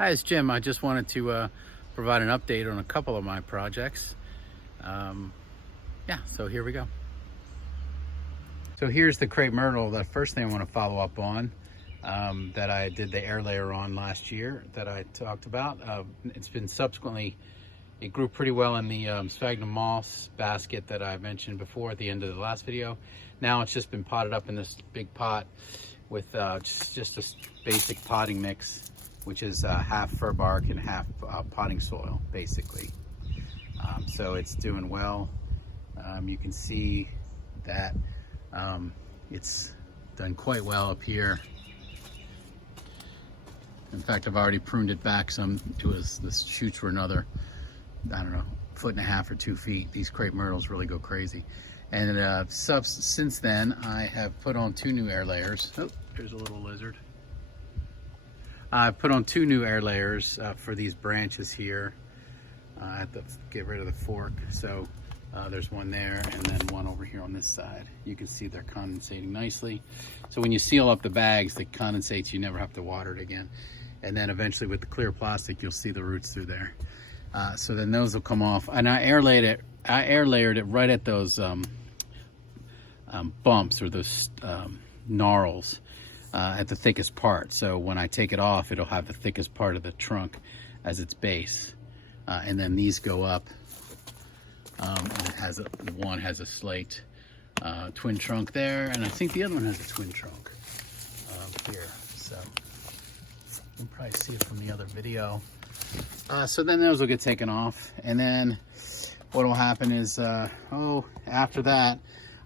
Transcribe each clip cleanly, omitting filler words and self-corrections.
Hi, it's Jim. I just wanted to provide an update on a couple of my projects. So here we go. So here's the Crepe Myrtle. The first thing I want to follow up on that I did the air layer on last year that I talked about. It's been subsequently, it grew pretty well in the sphagnum moss basket that I mentioned before at the end of the last video. Now it's just been potted up in this big pot with just a basic potting mix, which is half fir bark and half potting soil, basically. So it's doing well. You can see that it's done quite well up here. In fact, I've already pruned it back some. The shoots were another, I don't know, 1.5 or 2 feet. These crepe myrtles really go crazy. And since then, I have put on 2 new air layers. Oh, there's a little lizard. I've put on 2 new air layers for these branches here. I have to get rid of the fork. So there's one there and then one over here on this side. You can see they're condensating nicely. So when you seal up the bags, it condensates, you never have to water it again. And then eventually with the clear plastic, you'll see the roots through there. So then those will come off. And I air layered it right at those bumps or those gnarls. At the thickest part, so when I take it off, it'll have the thickest part of the trunk as its base, and then these go up. And it one has a slate twin trunk there, and I think the other one has a twin trunk here. So you can probably see it from the other video. So then those will get taken off, and then what will happen is, after that,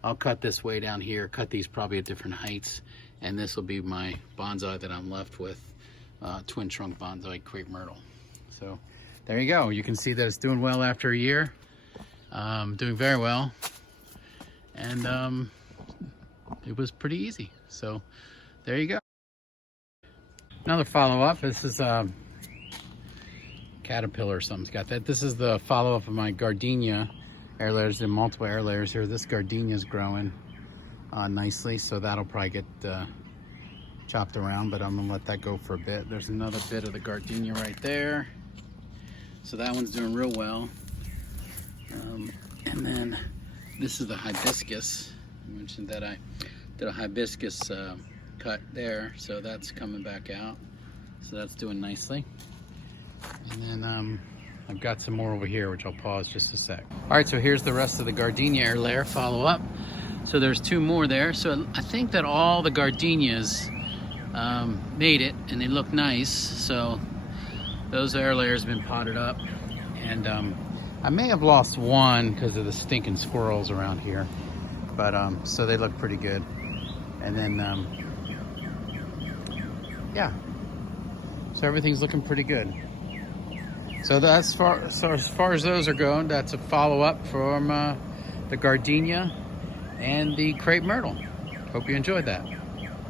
I'll cut this way down here. Cut these probably at different heights. And this will be my bonsai that I'm left with, twin trunk bonsai crepe myrtle. So there you go. You can see that it's doing well after a year. Doing very well. And it was pretty easy. So there you go. Another follow-up. This is caterpillar or something's got that. This is the follow-up of my Gardenia Air Layers. There are multiple air layers here. This Gardenia is growing nicely, so that'll probably get chopped around, but I'm gonna let that go for a bit. There's another bit of the Gardenia right there, so that one's doing real well. And then this is the hibiscus. I mentioned that I did a hibiscus cut there, so that's coming back out, so that's doing nicely. And then I've got some more over here, which I'll pause just a sec. All right, so here's the rest of the Gardenia Air Layer follow-up. So there's 2 more there. So I think that all the gardenias made it and they look nice. So those air layers have been potted up. And I may have lost one because of the stinking squirrels around here. But so they look pretty good. And then, yeah. So everything's looking pretty good. So that's as far as those are going, that's a follow-up from the Gardenia and the Crepe Myrtle. Hope you enjoyed that.